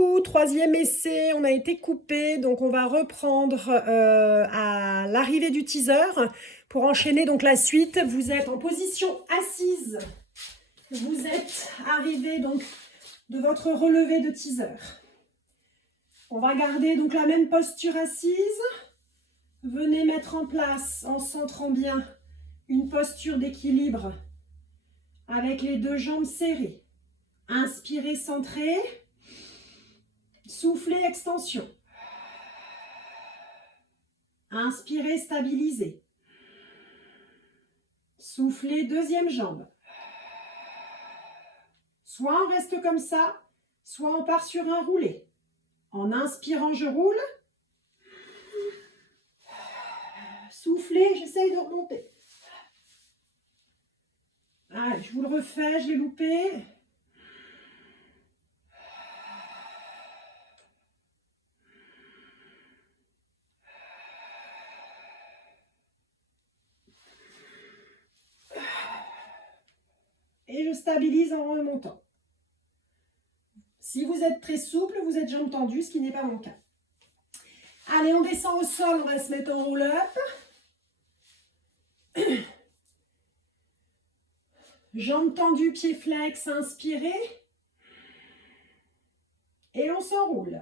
coucou, troisième essai, on a été coupé, donc on va reprendre à l'arrivée du teaser pour enchaîner donc la suite. Vous êtes en position assise, vous êtes arrivé donc de votre relevé de teaser. On va garder donc la même posture assise. Venez mettre en place, en centrant bien, une posture d'équilibre avec les deux jambes serrées. Inspirez, centrez. Soufflez, extension. Inspirez, stabilisez. Soufflez, deuxième jambe. Soit on reste comme ça, soit on part sur un roulé. En inspirant, je roule. Soufflez, j'essaye de remonter. Allez, je vous le refais, je l'ai loupé. Et je stabilise en remontant. Si vous êtes très souple, vous êtes jambes tendues, ce qui n'est pas mon cas. Allez, on descend au sol, on va se mettre en roll-up. Jambes tendues, pieds flex, inspirez. Et on s'enroule.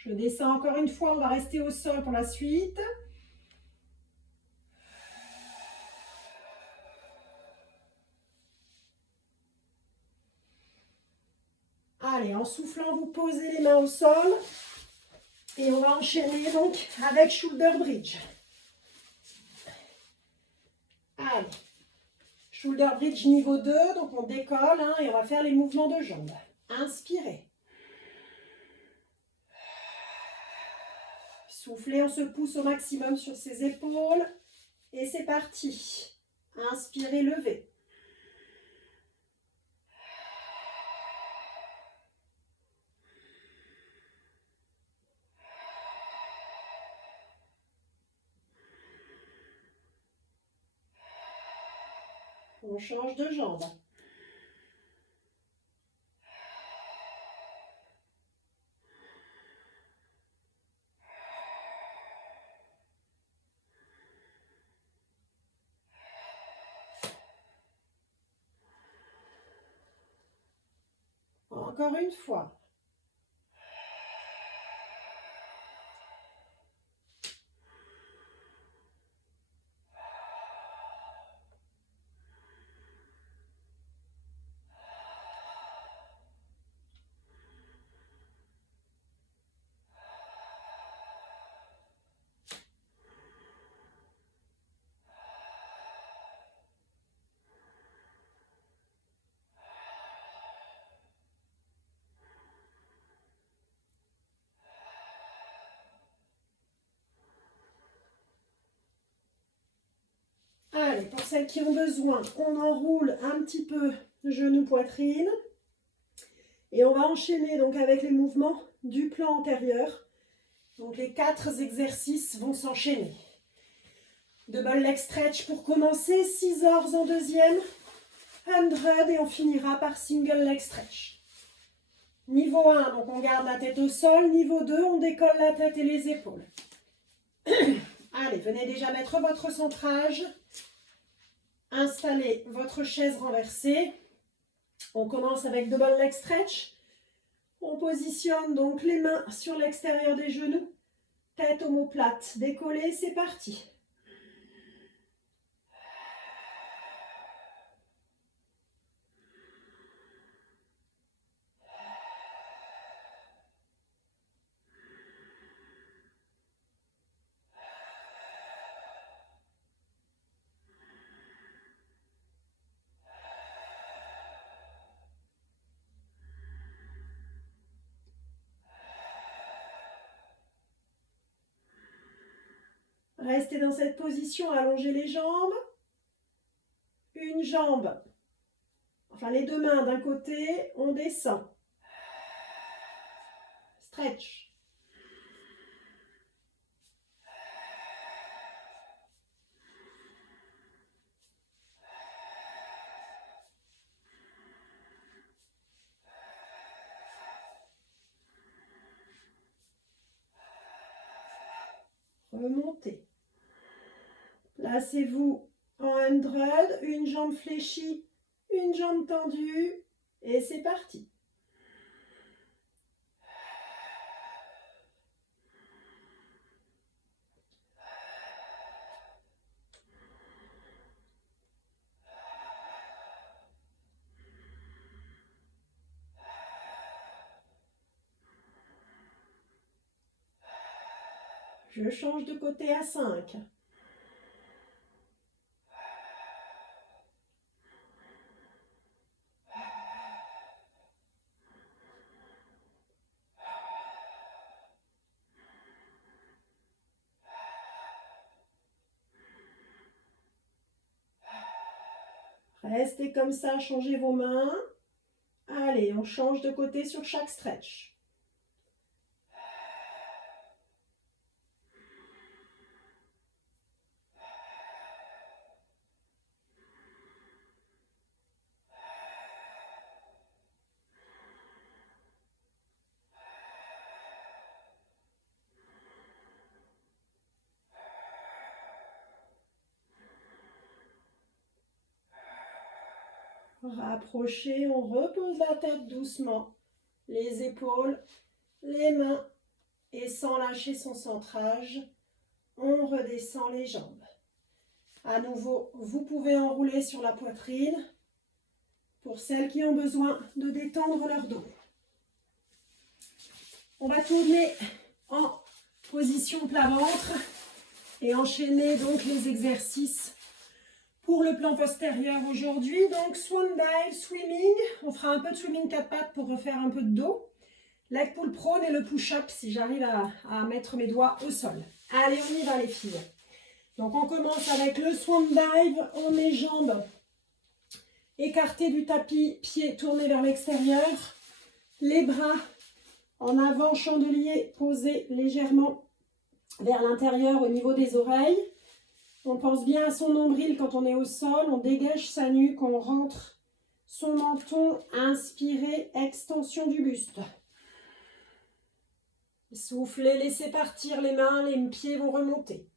Je descends encore une fois, on va rester au sol pour la suite. Allez, en soufflant, vous posez les mains au sol. Et on va enchaîner donc avec shoulder bridge. Allez, shoulder bridge niveau 2, donc on décolle et on va faire les mouvements de jambes. Inspirez. Soufflez, on se pousse au maximum sur ses épaules. Et c'est parti. Inspirez, levez. On change de jambe. Encore une fois. Allez, pour celles qui ont besoin, on enroule un petit peu genou, poitrine. Et on va enchaîner donc avec les mouvements du plan antérieur. Donc les 4 exercices vont s'enchaîner. Double leg stretch pour commencer, scissors en deuxième, 100 et on finira par single leg stretch. Niveau 1, donc on garde la tête au sol. Niveau 2, on décolle la tête et les épaules. Allez, venez déjà mettre votre centrage. Installez votre chaise renversée. On commence avec double leg stretch. On positionne donc les mains sur l'extérieur des genoux. Tête omoplate décollée, c'est parti. Restez dans cette position, allongez les jambes. Une jambe, enfin les deux mains d'un côté, on descend. Stretch. Remontez. Placez-vous en 100, une jambe fléchie, une jambe tendue, et c'est parti. Je change de côté à 5. Restez comme ça, changez vos mains. Allez, on change de côté sur chaque stretch. Rapprochez, on repose la tête doucement, les épaules, les mains, et sans lâcher son centrage, on redescend les jambes. À nouveau, vous pouvez enrouler sur la poitrine pour celles qui ont besoin de détendre leur dos. On va tourner en position plat ventre et enchaîner donc les exercices pour le plan postérieur aujourd'hui. Donc swan dive, swimming, on fera un peu de swimming 4 pattes pour refaire un peu de dos. Leg pull prone et le push-up si j'arrive à mettre mes doigts au sol. Allez, on y va les filles. Donc on commence avec le swan dive, on met jambes écartées du tapis, pieds tournés vers l'extérieur, les bras en avant, chandelier posé légèrement vers l'intérieur au niveau des oreilles. On pense bien à son nombril quand on est au sol, on dégage sa nuque, on rentre son menton, inspirez, extension du buste. Soufflez, laissez partir les mains, les pieds vont remonter.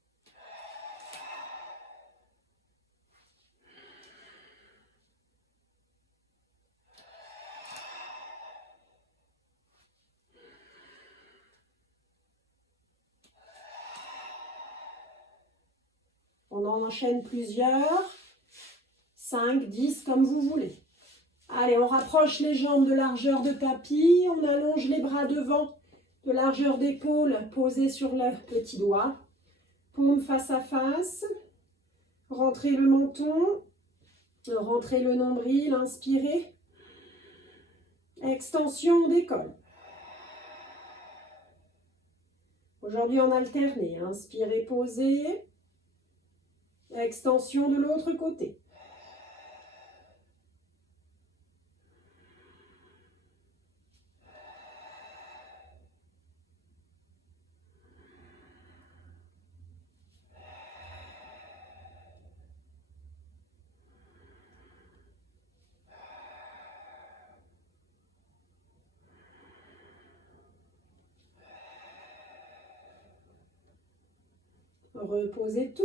On en enchaîne plusieurs, 5, 10 comme vous voulez. Allez, on rapproche les jambes de largeur de tapis, on allonge les bras devant, de largeur d'épaule posée sur le petit doigt. Paume face à face. Rentrez le menton, rentrez le nombril, inspirez. Extension, on décolle. Aujourd'hui, on alternait. Inspirez, posez. Extension de l'autre côté. Reposez tout.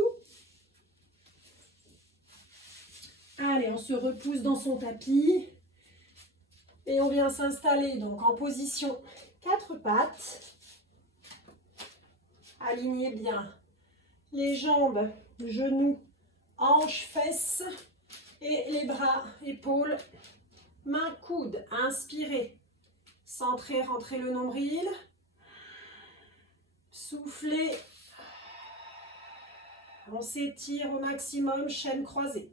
Allez, on se repousse dans son tapis. Et on vient s'installer donc en position 4 pattes. Alignez bien les jambes, genoux, hanches, fesses et les bras, épaules, mains, coudes. Inspirez. Centrez, rentrez le nombril. Soufflez. On s'étire au maximum, chaîne croisée.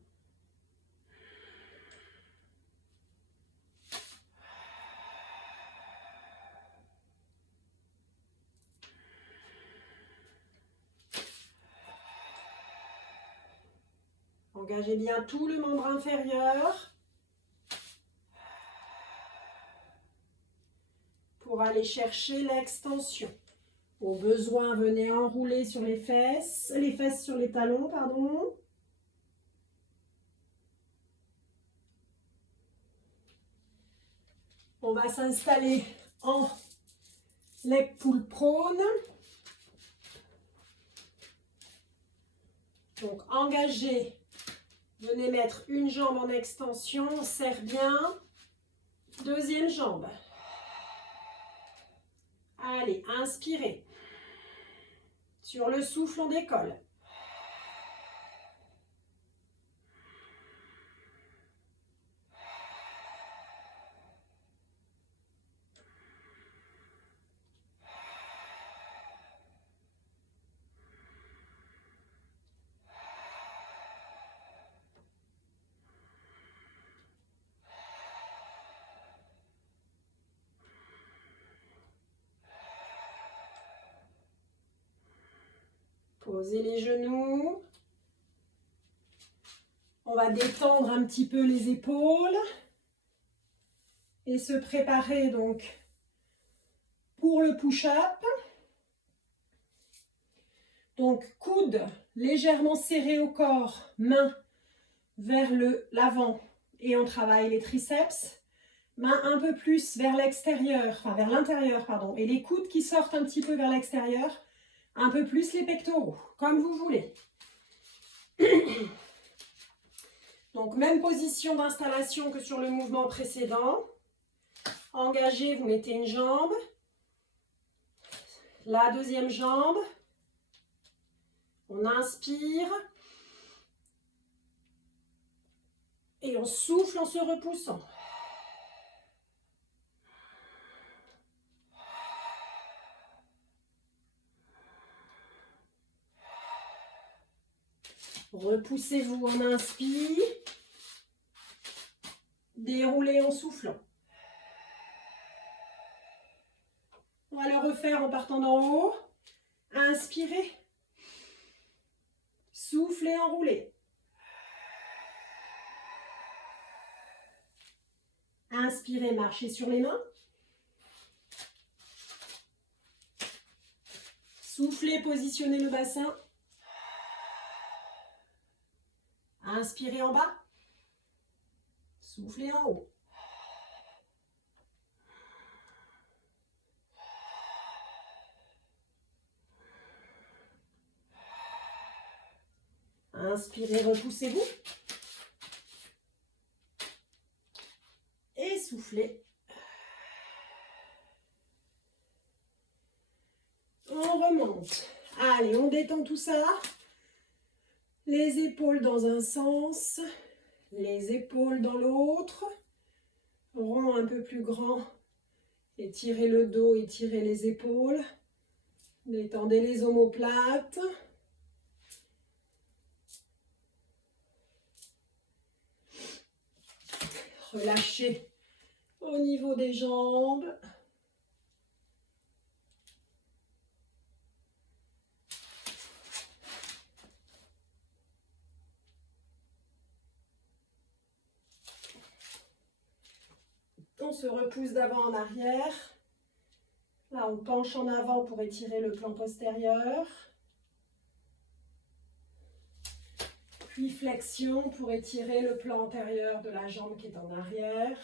Engagez bien tout le membre inférieur pour aller chercher l'extension. Au besoin, venez enrouler sur les fesses sur les talons, pardon. On va s'installer en leg pull prone. Donc, engagez. Venez mettre une jambe en extension. On serre bien. Deuxième jambe. Allez, inspirez. Sur le souffle, on décolle. Posez les genoux. On va détendre un petit peu les épaules et se préparer donc pour le push-up. Donc, coude légèrement serré au corps, main vers l'avant et on travaille les triceps. Main un peu plus vers l'extérieur, enfin vers l'intérieur, pardon. Et les coudes qui sortent un petit peu vers l'extérieur, un peu plus les pectoraux, comme vous voulez. Donc, même position d'installation que sur le mouvement précédent. Engagez, vous mettez une jambe. La deuxième jambe. On inspire. Et on souffle en se repoussant. Repoussez-vous en inspire. Déroulez en soufflant. On va le refaire en partant d'en haut. Inspirez. Soufflez, enroulez. Inspirez, marchez sur les mains. Soufflez, positionnez le bassin. Inspirez en bas. Soufflez en haut. Inspirez, repoussez-vous. Et soufflez. On remonte. Allez, on détend tout ça. Les épaules dans un sens, les épaules dans l'autre. Rond un peu plus grand. Étirez le dos, étirez les épaules. Détendez les omoplates. Relâchez au niveau des jambes. On se repousse d'avant en arrière. Là, on penche en avant pour étirer le plan postérieur. Puis flexion pour étirer le plan antérieur de la jambe qui est en arrière.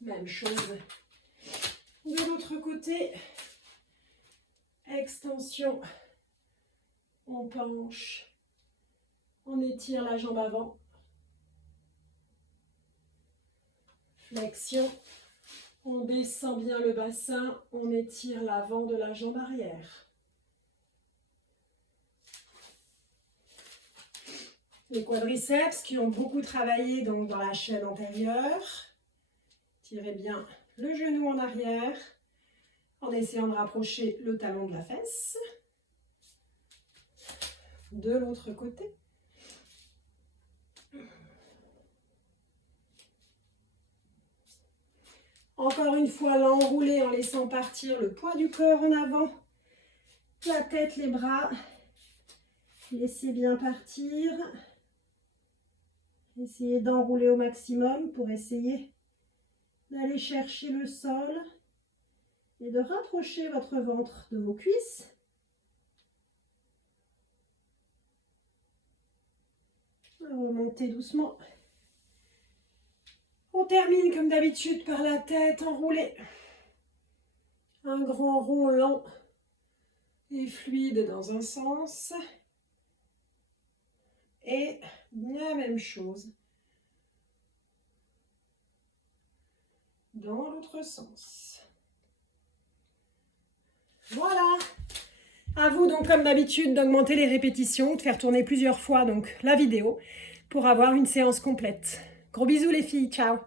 Même chose de l'autre côté. Extension. On penche. On étire la jambe avant. Flexion. On descend bien le bassin. On étire l'avant de la jambe arrière. Les quadriceps qui ont beaucoup travaillé donc dans la chaîne antérieure. Tirez bien le genou en arrière en essayant de rapprocher le talon de la fesse. De l'autre côté. Encore une fois, l'enrouler en laissant partir le poids du corps en avant. La tête, les bras. Laissez bien partir. Essayez d'enrouler au maximum pour essayer d'aller chercher le sol et de rapprocher votre ventre de vos cuisses. Remontez doucement. On termine comme d'habitude par la tête enroulée. Un grand rond lent et fluide dans un sens. Et la même chose dans l'autre sens. Voilà. À vous donc comme d'habitude d'augmenter les répétitions, de faire tourner plusieurs fois donc la vidéo pour avoir une séance complète. Gros bisous les filles, ciao.